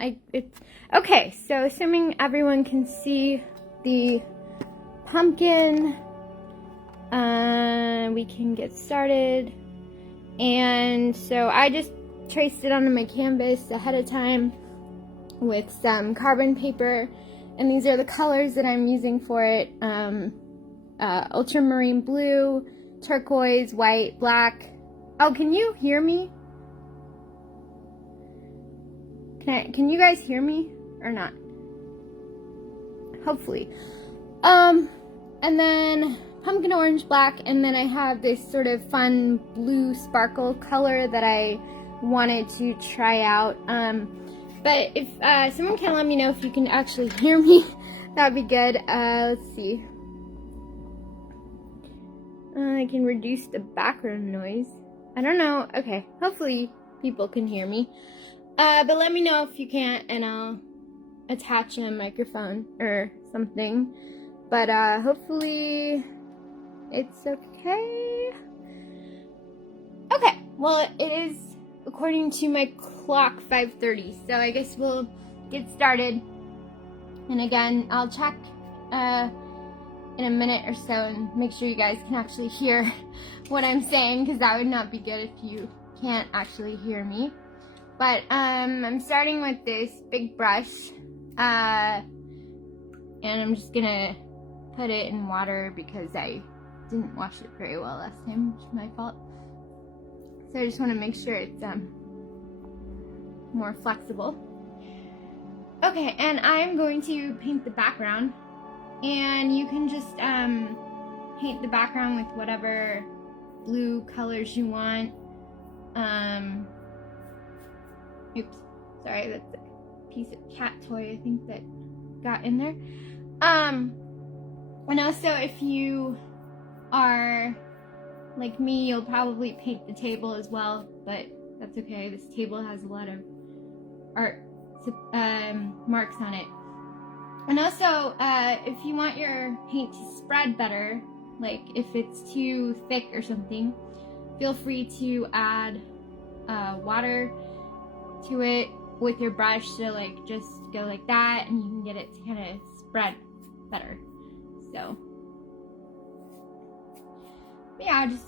It's okay. So assuming everyone can see the pumpkin, we can get started. And so I just traced it onto my canvas ahead of time with some carbon paper, and these are the colors that I'm using for it. Ultramarine blue, turquoise, white, black. Oh, can you hear me? Can you guys hear me or not? Hopefully. And then pumpkin orange, black, and then I have this sort of fun blue sparkle color that I wanted to try out. But if someone can let me know if you can actually hear me, that'd be good. Let's see. I can reduce the background noise. I don't know. Okay, hopefully people can hear me. But let me know if you can't, and I'll attach a microphone or something. But hopefully it's okay. Okay, well, it is, according to my clock, 5:30, so I guess we'll get started. And again, I'll check in a minute or so and make sure you guys can actually hear what I'm saying, because that would not be good if you can't actually hear me. But I'm starting with this big brush, and I'm just gonna put it in water because I didn't wash it very well last time, which is my fault. So I just want to make sure it's more flexible. Okay, and I'm going to paint the background, and you can just paint the background with whatever blue colors you want. Oops, sorry, that's a piece of cat toy I think that got in there. And also, if you are like me, you'll probably paint the table as well, but that's okay. This table has a lot of art marks on it. And also, if you want your paint to spread better, like if it's too thick or something, feel free to add water to it with your brush. So like just go like that, and you can get it to kind of spread better. So yeah, just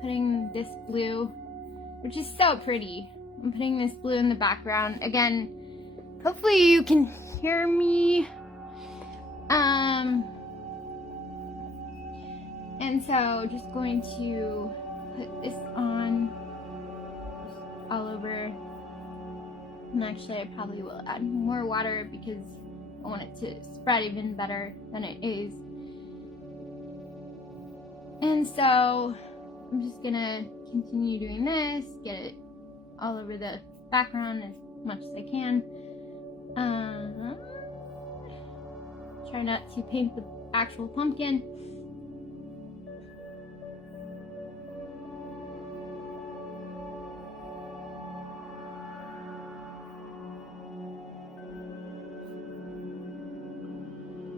putting this blue, which is so pretty. I'm putting this blue in the background. Again, hopefully you can hear me. And so just going to put this on all over. And actually I probably will add more water because I want it to spread even better than it is. And so I'm just gonna continue doing this, get it all over the background as much as I can. Try not to paint the actual pumpkin.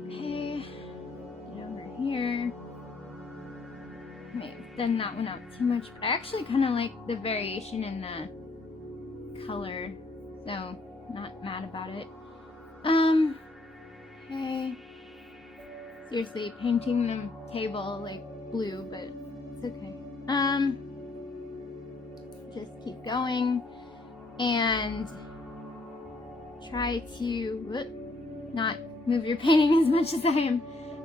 Okay, get over here. I may have done that one out too much, but I actually kind of like the variation in the color, so not mad about it. Okay. Seriously, painting the table like blue, but it's okay. Just keep going and try to not move your painting as much as I am,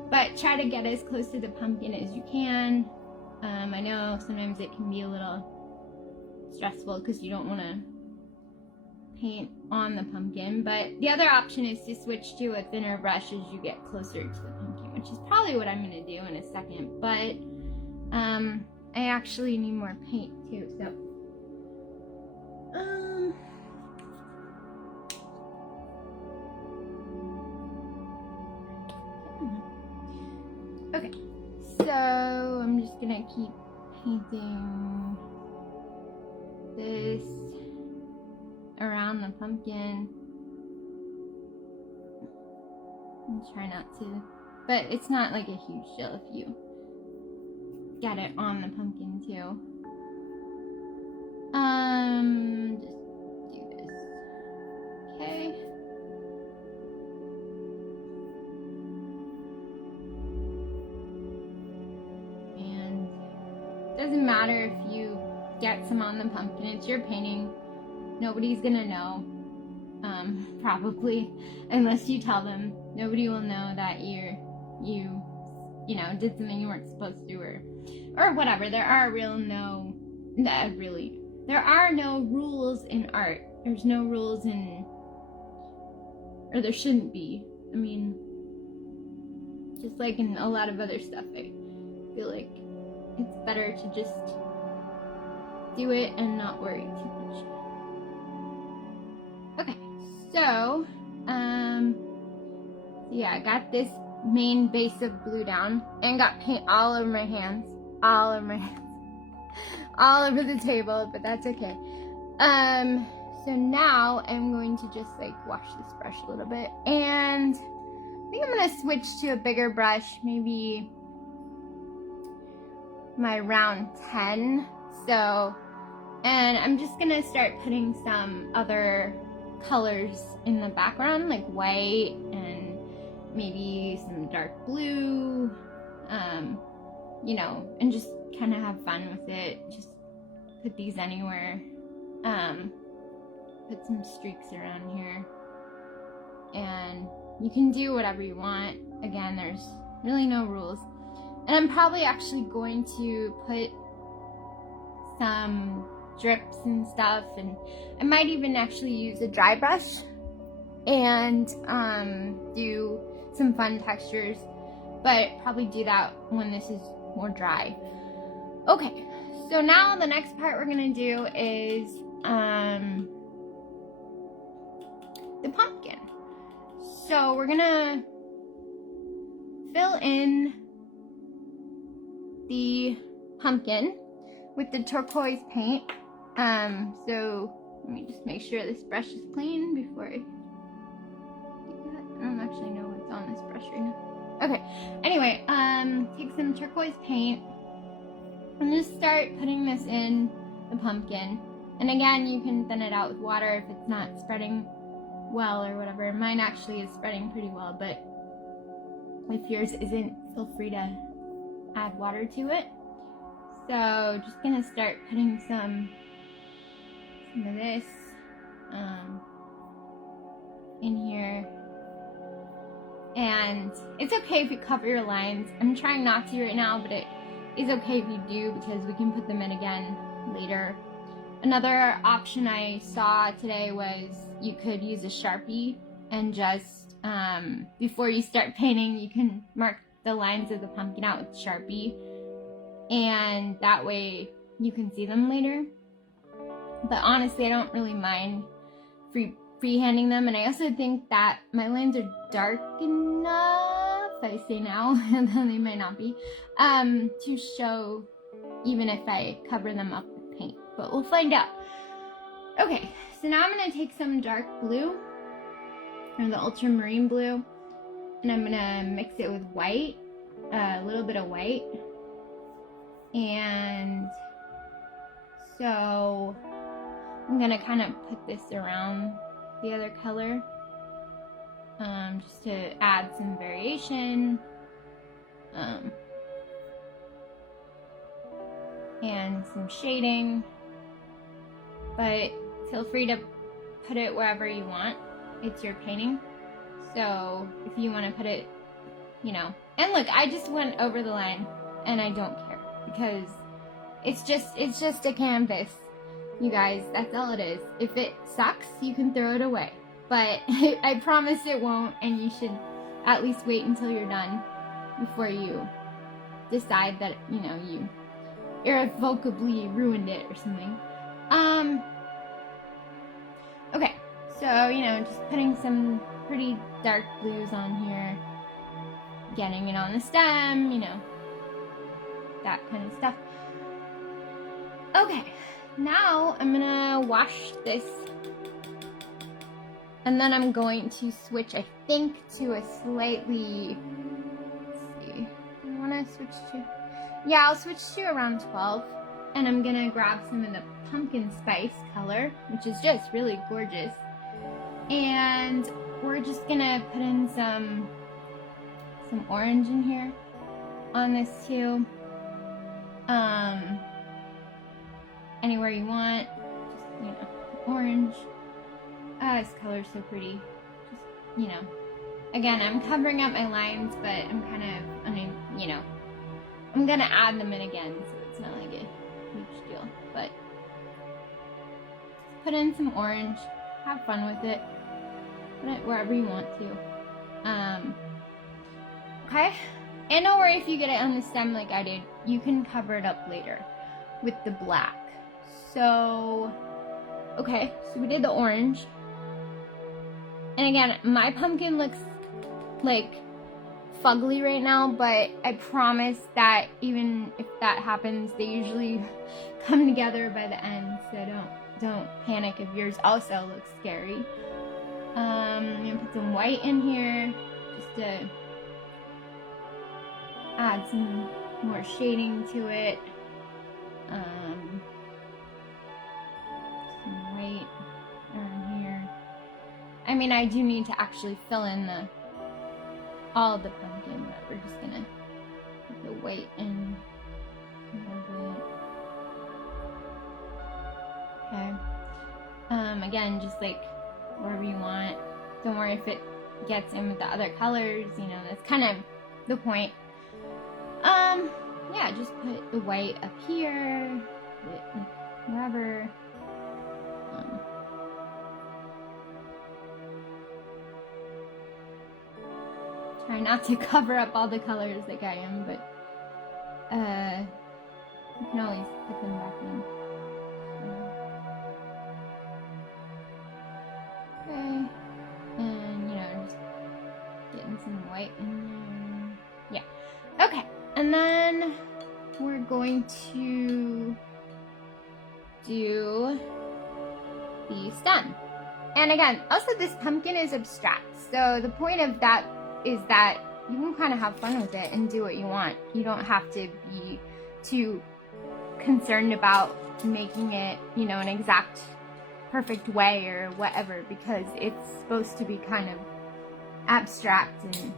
but try to get as close to the pumpkin as you can. I know sometimes it can be a little stressful because you don't want to paint on the pumpkin, but the other option is to switch to a thinner brush as you get closer to the pumpkin, which is probably what I'm going to do in a second. But I actually need more paint too, so okay, so I'm just gonna keep painting this around the pumpkin and try not to, but it's not like a huge deal if you get it on the pumpkin too. Just do this. doesn't matter if you get some on the pumpkin. It's your painting. Nobody's gonna know, probably, unless you tell them. Nobody will know that you know, did something you weren't supposed to do, or whatever. There are no rules in art. There's no rules in, or there shouldn't be. I mean, just like in a lot of other stuff, I feel like it's better to just do it and not worry too much. Okay, so yeah, I got this main base of blue down and got paint all over my hands, all over the table, but that's okay. So now I'm going to just like wash this brush a little bit, and I think I'm gonna switch to a bigger brush, maybe my round 10. So, and I'm just gonna start putting some other colors in the background, like white and maybe some dark blue, you know, and just kind of have fun with it. Just put these anywhere. Put some streaks around here, and you can do whatever you want. Again, there's really no rules. And I'm probably actually going to put some drips and stuff, and I might even actually use a dry brush and do some fun textures, but probably do that when this is more dry. Okay, so now the next part we're gonna do is the pumpkin. So we're gonna fill in the pumpkin with the turquoise paint. So let me just make sure this brush is clean before I do that. I don't actually know what's on this brush right now. Okay, anyway, take some turquoise paint and just start putting this in the pumpkin. And again, you can thin it out with water if it's not spreading well or whatever. Mine actually is spreading pretty well, but if yours isn't, feel free to add water to it. So just gonna start putting some of this in here. And it's okay if you cover your lines. I'm trying not to right now, but it is okay if you do, because we can put them in again later. Another option I saw today was you could use a Sharpie and just, before you start painting, you can mark the lines of the pumpkin out with Sharpie, and that way you can see them later. But honestly, I don't really mind freehanding them, and I also think that my lines are dark enough, I say now, and then they might not be, to show even if I cover them up with paint, but we'll find out. Okay, so now I'm gonna take some dark blue, or the ultramarine blue, and I'm gonna mix it with white, a little bit of white, and so I'm gonna kind of put this around the other color, just to add some variation, and some shading, but feel free to put it wherever you want. It's your painting, so if you want to put it, you know. And look, I just went over the line, and I don't care, because it's just a canvas, you guys. That's all it is. If it sucks, you can throw it away, but I promise it won't, and you should at least wait until you're done before you decide that, you know, you irrevocably ruined it or something. Okay, so, you know, just putting some pretty dark blues on here, getting it on the stem, you know, that kind of stuff. Okay, now I'm gonna wash this, and then I'm going to switch, I think, to a slightly, let's see, do I want to switch to, yeah, I'll switch to around 12, and I'm gonna grab some of the pumpkin spice color, which is just really gorgeous, and we're just gonna put in some orange in here on this too, anywhere you want. Just, you know, orange. Ah, this color's so pretty. Just, you know, again, I'm covering up my lines, but I'm kind of, I mean, you know, I'm gonna add them in again, so it's not like a huge deal. But put in some orange, have fun with it, put it wherever you want to. Okay, and don't worry if you get it on the stem like I did. You can cover it up later with the black. So, okay, so we did the orange. And again, my pumpkin looks like fugly right now, but I promise that even if that happens, they usually come together by the end, so don't panic if yours also looks scary. I'm gonna put some white in here just to add some more shading to it. Some white around here. I mean, I do need to actually fill in all the pumpkin, but we're just gonna put the white in a little bit. Okay. Again, just like wherever you want. Don't worry if it gets in with the other colors, you know, that's kind of the point. Yeah, just put the white up here, wherever. Try not to cover up all the colors like I am, but you can always put them back in. Okay, and you know, just getting some white in there. Yeah, okay, and then we're going to do the stem. And again, also this pumpkin is abstract, so the point of that is that you can kind of have fun with it and do what you want. You don't have to be too concerned about making it, you know, an exact perfect way or whatever, because it's supposed to be kind of abstract. And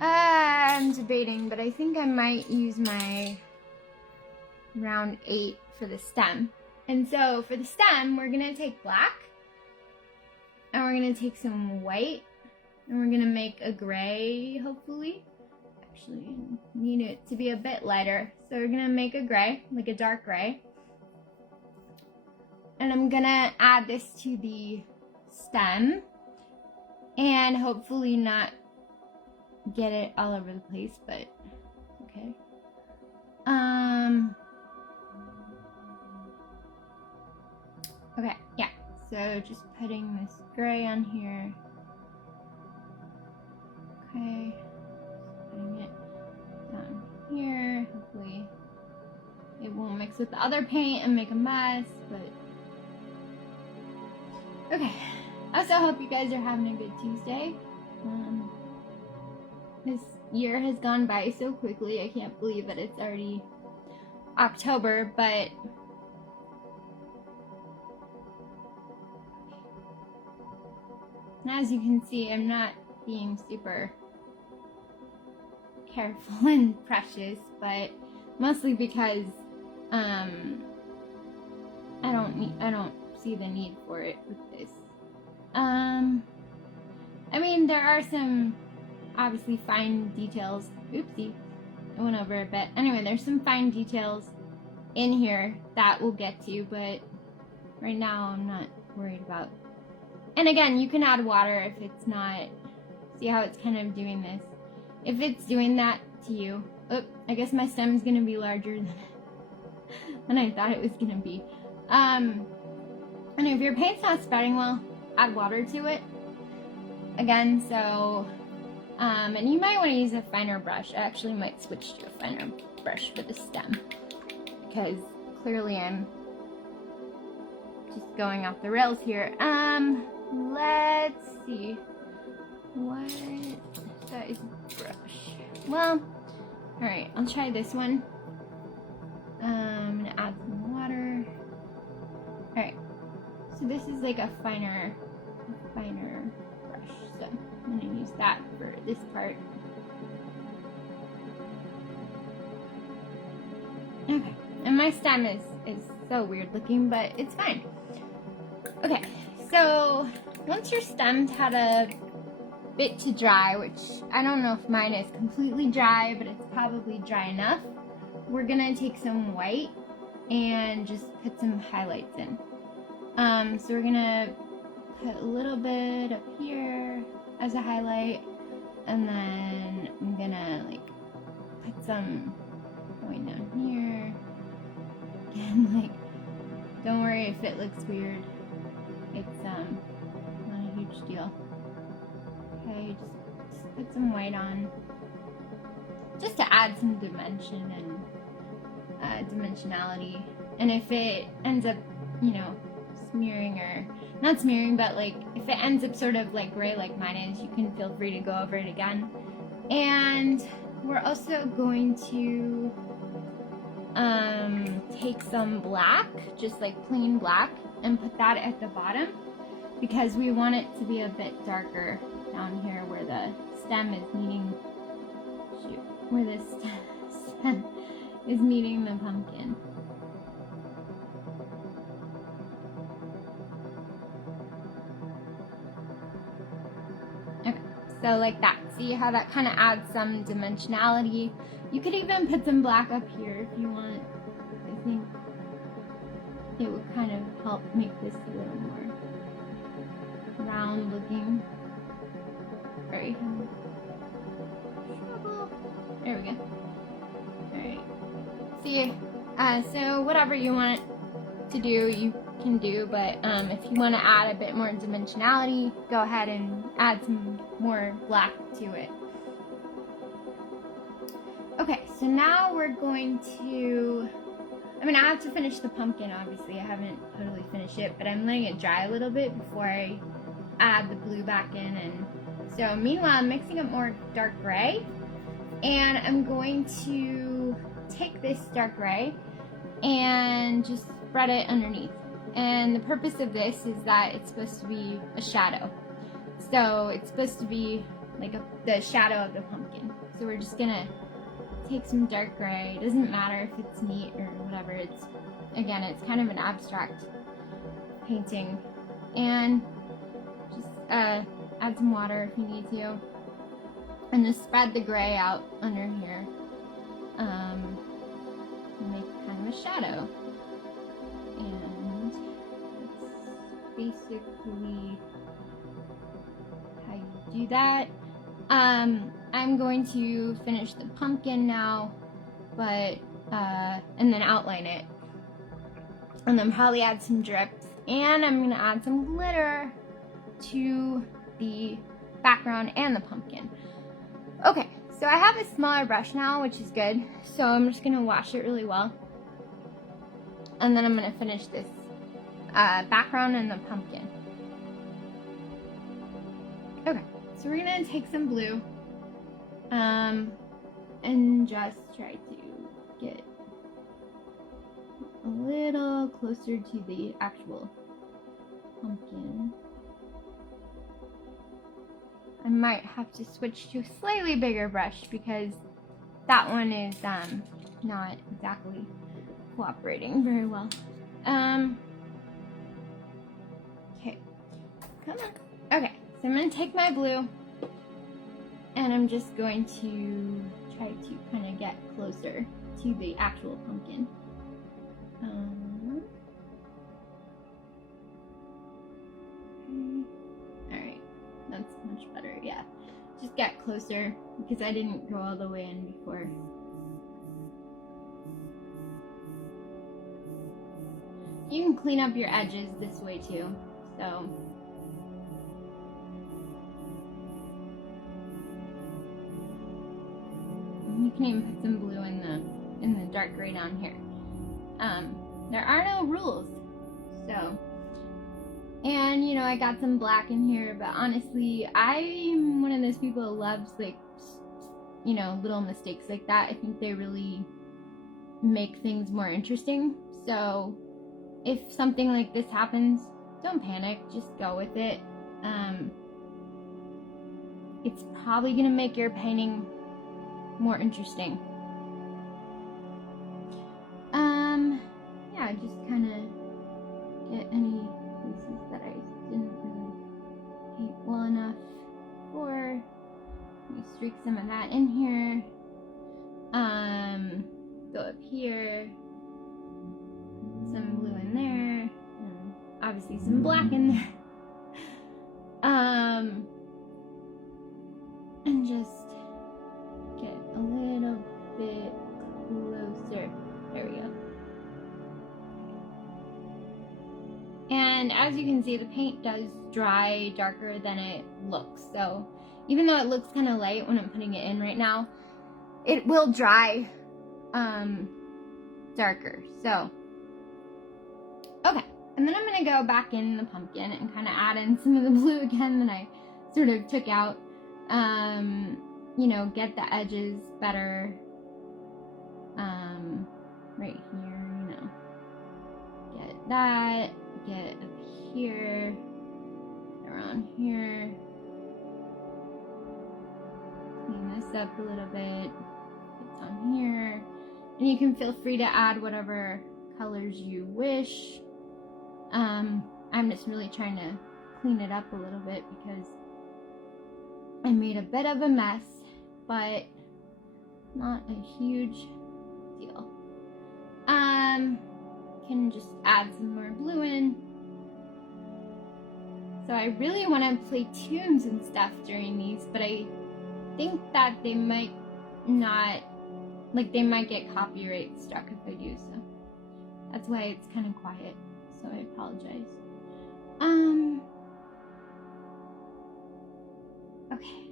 I'm debating, but I think I might use my round 8 for the stem. And so for the stem, we're gonna take black and we're gonna take some white and we're gonna make a gray, hopefully. Actually, need it to be a bit lighter. So we're gonna make a gray, like a dark gray. And I'm gonna add this to the stem and hopefully not get it all over the place, but okay. Okay, yeah. So just putting this gray on here. Okay, putting it down here. Hopefully it won't mix with the other paint and make a mess, but okay. I also hope you guys are having a good Tuesday. This year has gone by so quickly. I can't believe that it's already October, but as you can see, I'm not being super careful and precious, but mostly because I don't see the need for it with this. I mean, there are some obviously fine details. Oopsie, I went over a bit. Anyway, there's some fine details in here that we'll get to, but right now I'm not worried about. And again, you can add water if it's not. See how it's kind of doing this? If it's doing that to you, oh, I guess my stem's gonna be larger than I thought it was gonna be. And if your paint's not spreading well, add water to it. Again, so, and you might want to use a finer brush. I actually might switch to a finer brush for the stem, because clearly I'm just going off the rails here. Let's see. What size brush? Well, alright, I'll try this one. I'm gonna add some water. Alright, so this is like a finer brush, so I'm gonna use that for this part. Okay, and my stem is so weird looking, but it's fine. Okay, so once your stem's had a bit to dry, which I don't know if mine is completely dry, but it's probably dry enough, we're gonna take some white and just put some highlights in. So we're gonna put a little bit up here as a highlight, and then I'm gonna like put some going down here. Again, like, don't worry if it looks weird. It's not a huge deal. Okay, just put some white on, just to add some dimension and dimensionality. And if it ends up, you know, smearing, or not smearing, but like if it ends up sort of like gray like mine is, you can feel free to go over it again. And we're also going to take some black, just like plain black, and put that at the bottom, because we want it to be a bit darker down here where the stem is meeting, where the stem is meeting the pumpkin. Okay, so like that. See how that kind of adds some dimensionality? You could even put some black up here if you want. I think it would kind of help make this a little more round looking. Very trouble. There we go. Alright. See, so whatever you want to do, you can do, but if you want to add a bit more dimensionality, go ahead and add some more black to it. Okay, so now we're going to, I mean, I have to finish the pumpkin, obviously. I haven't totally finished it, but I'm letting it dry a little bit before I add the blue back in. And so meanwhile, I'm mixing up more dark gray, and I'm going to take this dark gray and just spread it underneath. And the purpose of this is that it's supposed to be a shadow. So it's supposed to be like the shadow of the pumpkin. So we're just gonna take some dark gray. It doesn't matter if it's neat or whatever. It's, again, it's kind of an abstract painting. And just add some water if you need to. And just spread the gray out under here. Make kind of a shadow. And that's basically how you do that. I'm going to finish the pumpkin now, but and then outline it, and then probably add some drips, and I'm gonna add some glitter to the background and the pumpkin. Okay, so I have a smaller brush now, which is good, so I'm just gonna wash it really well, and then I'm gonna finish this background and the pumpkin. Okay, so we're gonna take some blue and just try to get a little closer to the actual pumpkin. I might have to switch to a slightly bigger brush because that one is not exactly cooperating very well. Okay, come on. Okay, so I'm gonna take my blue, and I'm just going to try to kind of get closer to the actual pumpkin. Okay. Alright, that's much better, yeah. Just get closer, because I didn't go all the way in before. You can clean up your edges this way too, so. You can even put some blue in the dark gray down here. There are no rules, so. And you know, I got some black in here, but honestly, I'm one of those people who loves, like, you know, little mistakes like that. I think they really make things more interesting. So if something like this happens, don't panic, just go with it. It's probably gonna make your painting more interesting. streak some of that in here. Go up here. Some blue in there. And obviously some black in there. And just get a little bit closer. There we go. And as you can see, the paint does dry darker than it looks. So even though it looks kind of light when I'm putting it in right now, it will dry darker. So, okay. And then I'm going to go back in the pumpkin and kind of add in some of the blue again that I sort of took out. You know, get the edges better. Right here, you know. Get that. Get up here. Around here. Clean this up a little bit. It's on here. And you can feel free to add whatever colors you wish. I'm just really trying to clean it up a little bit because I made a bit of a mess, but not a huge deal. Can just add some more blue in. So I really want to play tunes and stuff during these, but I think that they might not, like they might get copyright struck if I do, so that's why it's kind of quiet, so I apologize. Okay,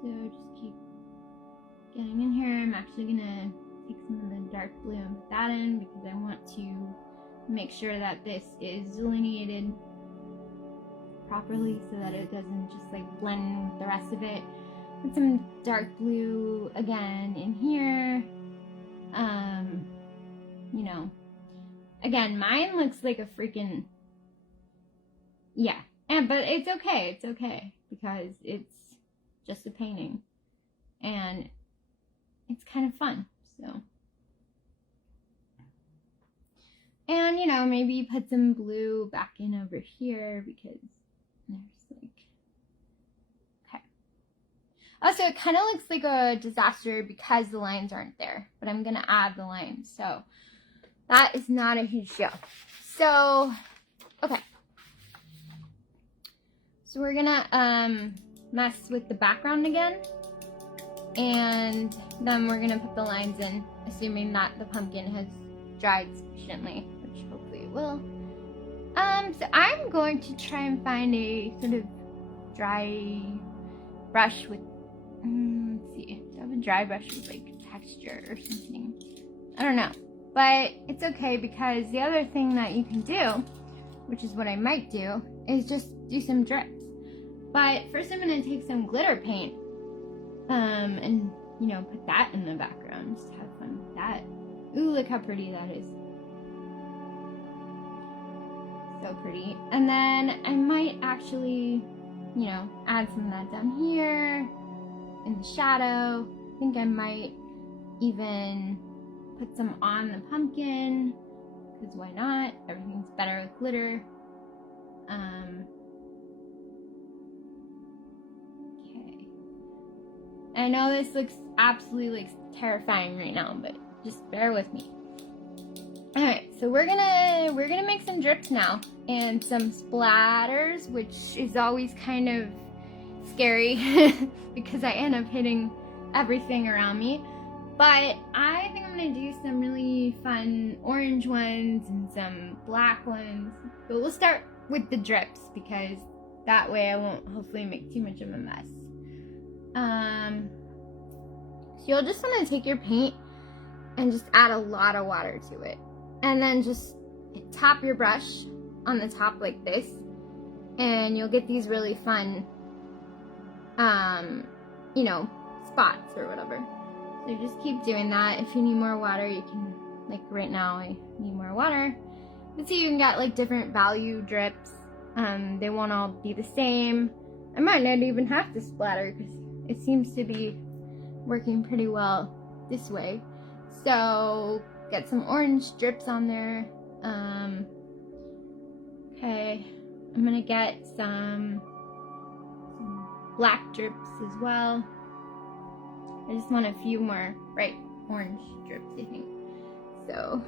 so just keep getting in here. I'm actually gonna take some of the dark blue and put that in because I want to make sure that this is delineated properly so that it doesn't just like blend with the rest of it. Put some dark blue again in here. You know, again, mine looks like a freaking, yeah, but it's okay, because it's just a painting and it's kind of fun, so. And, you know, maybe put some blue back in over here because there's like, okay. Also, it kind of looks like a disaster because the lines aren't there, but I'm going to add the lines, so that is not a huge deal. So, okay. So we're going to mess with the background again, and then we're going to put the lines in, assuming that the pumpkin has dried sufficiently, which hopefully it will. So I'm going to try and find a sort of dry brush with, let's see, do I have a dry brush with like texture or something? I don't know, but it's okay because the other thing that you can do, which is what I might do, is just do some drips. But first I'm going to take some glitter paint, and, you know, put that in the background, just have fun with that. Ooh, look how pretty that is. So pretty. And then I might actually, you know, add some of that down here in the shadow. I think I might even put some on the pumpkin, because why not? Everything's better with glitter. Okay. I know this looks absolutely like terrifying right now, but just bear with me. Alright, so we're gonna make some drips now and some splatters, which is always kind of scary because I end up hitting everything around me. But I think I'm gonna do some really fun orange ones and some black ones. But we'll start with the drips because that way I won't hopefully make too much of a mess. So you'll just want to take your paint and just add a lot of water to it. And then just tap your brush on the top like this. And you'll get these really fun, you know, spots or whatever. So just keep doing that. If you need more water, you can, like right now, I need more water. You see, you can get like different value drips. They won't all be the same. I might not even have to splatter because it seems to be working pretty well this way. So get some orange drips on there. Okay, I'm gonna get some black drips as well. I just want a few more bright orange drips, I think. So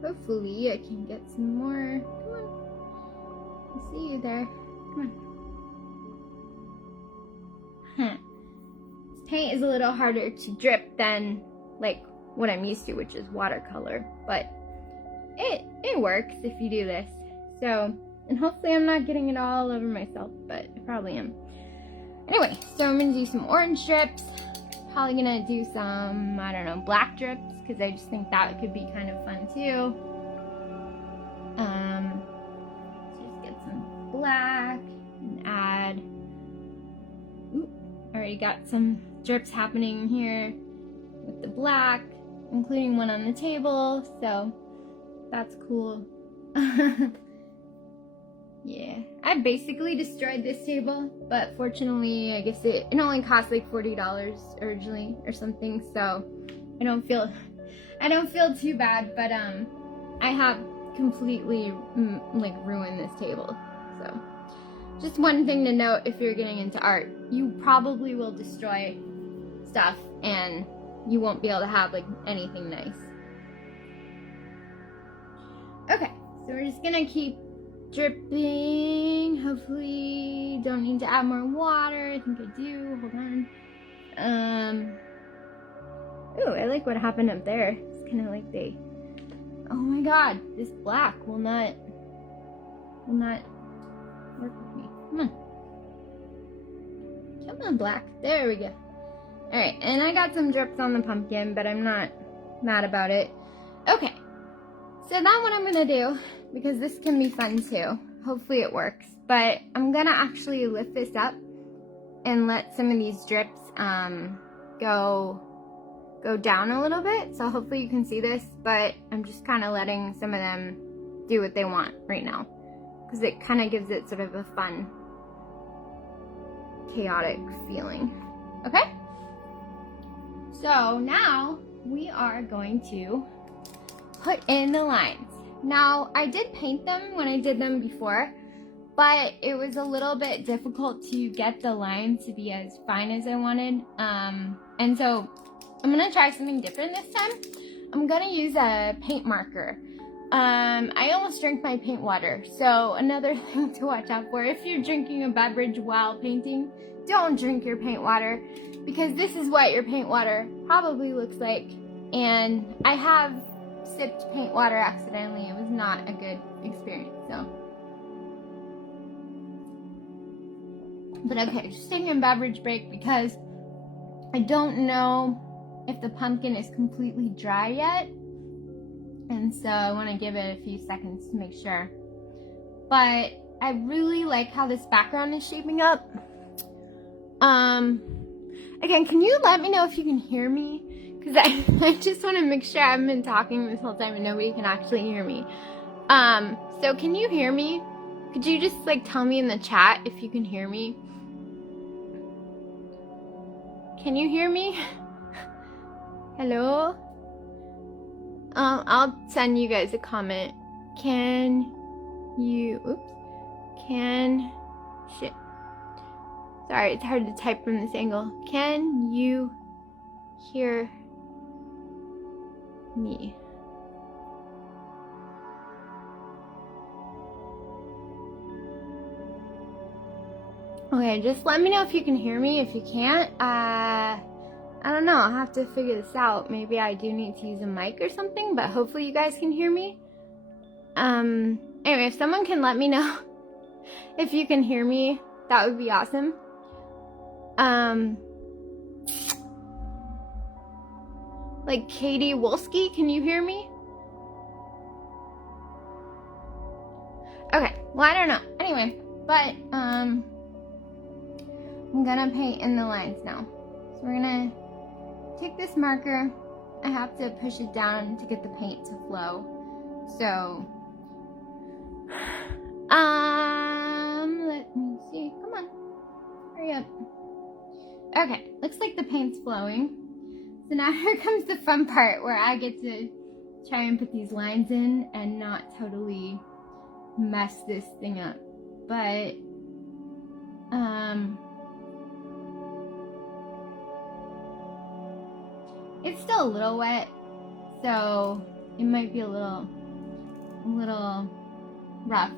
hopefully I can get some more. Come on. I see you there. Come on. This paint is a little harder to drip than like what I'm used to, which is watercolor, but it works if you do this. So, and hopefully I'm not getting it all over myself, but I probably am. Anyway, so I'm gonna do some orange drips. Probably gonna do some, I don't know, black drips, because I just think that could be kind of fun too. Just get some black and add. Ooh, already got some drips happening here with the black, including one on the table, so that's cool. Yeah, I basically destroyed this table, but fortunately, I guess it only cost like $40 originally or something, so I don't feel too bad. But I have completely like ruined this table. So just one thing to note: if you're getting into art, you probably will destroy stuff, and you won't be able to have like anything nice. Okay, so we're just gonna keep dripping. Hopefully don't need to add more water. I think I do. Hold on. Ooh, I like what happened up there. It's kind of like oh my god, this black will not work with me. Come on, black. There we go. Alright, and I got some drips on the pumpkin, but I'm not mad about it. Okay, so now what I'm gonna do, because this can be fun too, hopefully it works, but I'm gonna actually lift this up and let some of these drips go down a little bit. So hopefully you can see this, but I'm just kind of letting some of them do what they want right now, because it kind of gives it sort of a fun, chaotic feeling. Okay? So now we are going to put in the lines. Now, I did paint them when I did them before, but it was a little bit difficult to get the line to be as fine as I wanted. And so I'm gonna try something different this time. I'm gonna use a paint marker. I almost drank my paint water, so another thing to watch out for: if you're drinking a beverage while painting, don't drink your paint water, because this is what your paint water probably looks like. And I have sipped paint water accidentally. It was not a good experience, so. But okay, just taking a beverage break because I don't know if the pumpkin is completely dry yet. And so I want to give it a few seconds to make sure. But I really like how this background is shaping up. Again, can you let me know if you can hear me? Because I just want to make sure I haven't been talking this whole time and nobody can actually hear me. So can you hear me? Could you just like tell me in the chat if you can hear me? Can you hear me? Hello? I'll send you guys a comment. Can you, shit. Sorry, it's hard to type from this angle. Can you hear me? Okay, just let me know if you can hear me. If you can't, I don't know. I'll have to figure this out. Maybe I do need to use a mic or something, but hopefully you guys can hear me. Anyway, if someone can let me know if you can hear me, that would be awesome. Like Katie Wolski, can you hear me? Okay, well, I don't know. Anyway, but, I'm gonna paint in the lines now. So we're gonna take this marker. I have to push it down to get the paint to flow. So, let me see. Come on, hurry up. Okay, looks like the paint's flowing. So now here comes the fun part where I get to try and put these lines in and not totally mess this thing up. But, It's still a little wet, so it might be a little rough.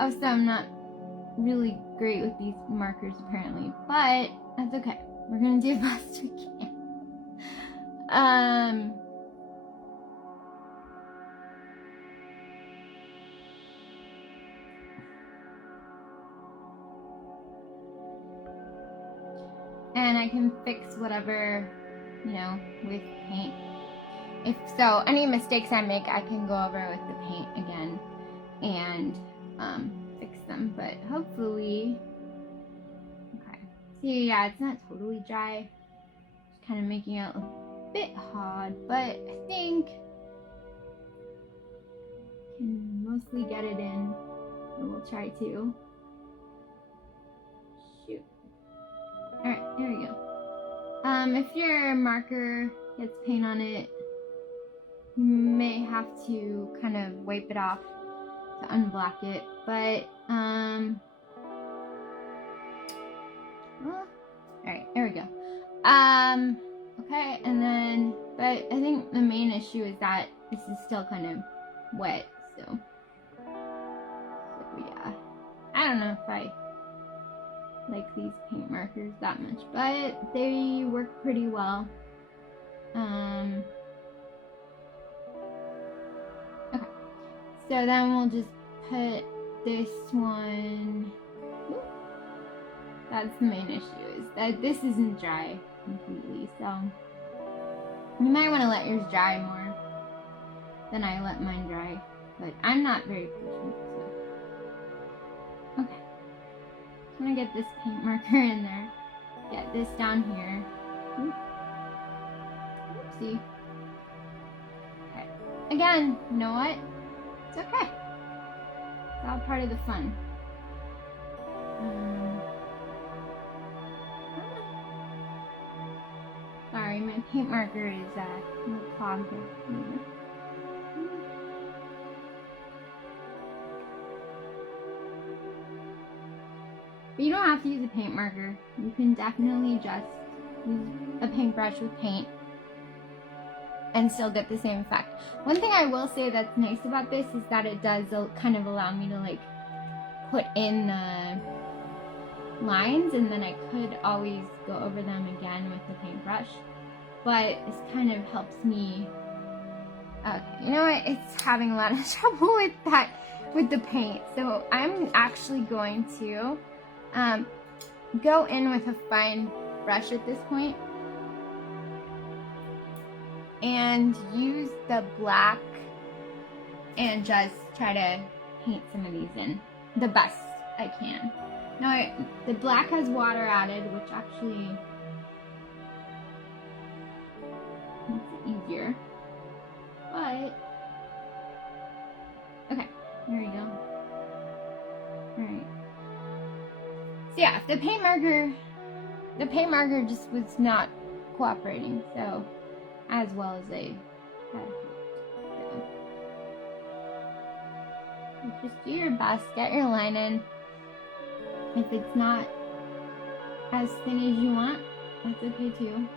Also, I'm not really great with these markers apparently, but that's okay. We're gonna do the best we can. And I can fix whatever, you know, with paint. If so, any mistakes I make, I can go over with the paint again and fix them. But hopefully, okay. See, yeah, it's not totally dry. Just kind of making it a bit hard, but I think can mostly get it in. And we'll try to. Shoot. All right, there we go. If your marker gets paint on it, you may have to kind of wipe it off to unblock it, but well, all right, there we go. Okay, and then, but I think the main issue is that this is still kind of wet, so yeah, I don't know if I like these paint markers that much, but they work pretty well. Okay, so then we'll just put this one. That's the main issue, is that this isn't dry completely, so you might want to let yours dry more than I let mine dry, but I'm not very patient, so. Okay. I'm gonna get this paint marker in there. Get this down here. Oopsie. Okay. Again, you know what? It's okay. It's all part of the fun. Sorry, my paint marker is a little clogged there. But you don't have to use a paint marker. You can definitely just use a paintbrush with paint and still get the same effect. One thing I will say that's nice about this is that it does kind of allow me to like put in the lines, and then I could always go over them again with the paintbrush. But this kind of helps me. Okay, you know what? It's having a lot of trouble with that, with the paint. So I'm actually going to go in with a fine brush at this point and use the black and just try to paint some of these in the best I can. Now, the black has water added, which actually makes it easier. But, okay, there we go. Alright. So yeah, the paint marker just was not cooperating, so as well as I had hoped. So just do your best, get your line in. If it's not as thin as you want, that's okay too.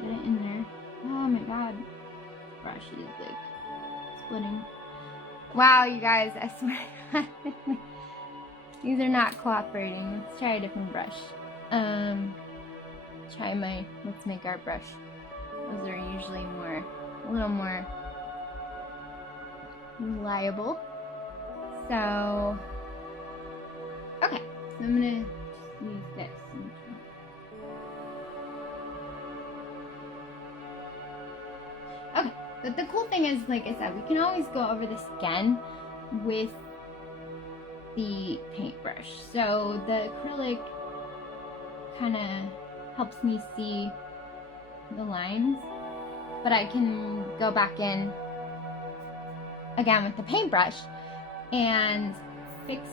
Get it in there. Oh my god, this brush is like splitting. Wow, you guys, I swear to God. These are not cooperating. Let's try a different brush. Let's make our brush. Those are usually a little more reliable. So, okay, so I'm gonna just use this. Okay, but the cool thing is, like I said, we can always go over this again with the paintbrush. So the acrylic kind of helps me see the lines, but I can go back in again with the paintbrush and fix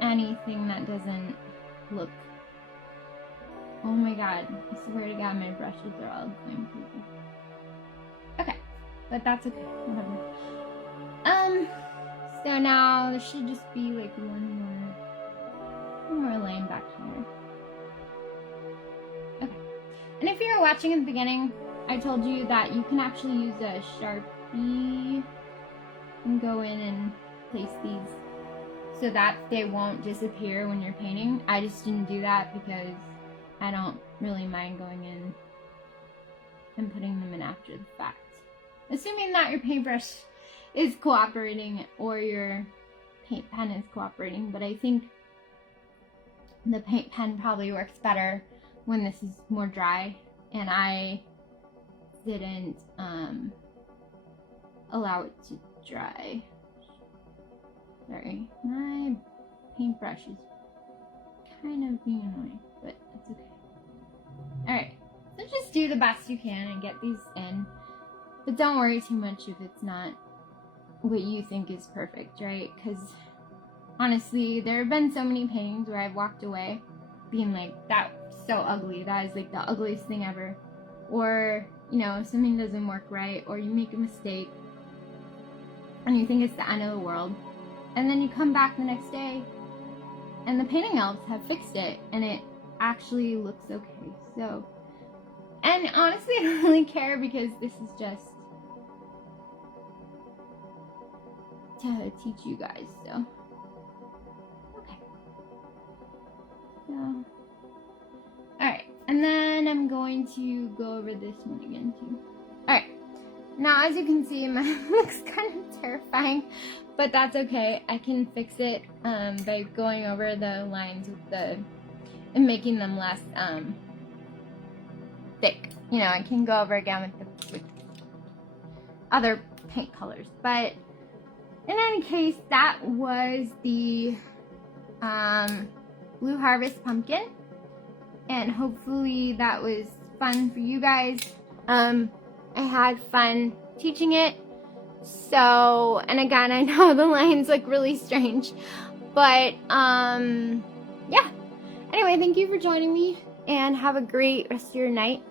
anything that doesn't look. Oh my god, I swear to god my brushes are all going crazy. Okay, but that's okay, whatever. So now there should just be like one more line back here. And if you were watching at the beginning, I told you that you can actually use a Sharpie and go in and place these so that they won't disappear when you're painting. I just didn't do that because I don't really mind going in and putting them in after the fact. Assuming that your paintbrush is cooperating or your paint pen is cooperating, but I think the paint pen probably works better when this is more dry, and I didn't allow it to dry. Sorry, my paintbrush is kind of being annoying, but it's okay. Alright, so just do the best you can and get these in, but don't worry too much if it's not what you think is perfect, right? Because honestly, there have been so many paintings where I've walked away being like, that's so ugly, that is like the ugliest thing ever. Or, you know, something doesn't work right, or you make a mistake and you think it's the end of the world. And then you come back the next day and the painting elves have fixed it and it actually looks okay. So, and honestly, I don't really care because this is just to teach you guys, so. Okay. So, alright, and then I'm going to go over this one again too. Alright, now as you can see, mine looks kind of terrifying, but that's okay. I can fix it by going over the lines with and making them less thick. You know, I can go over again with other paint colors, but in any case, that was the Blue Harvest pumpkin, and hopefully that was fun for you guys. I had fun teaching it. So, and again, I know the lines look really strange, but yeah. Anyway, thank you for joining me, and have a great rest of your night.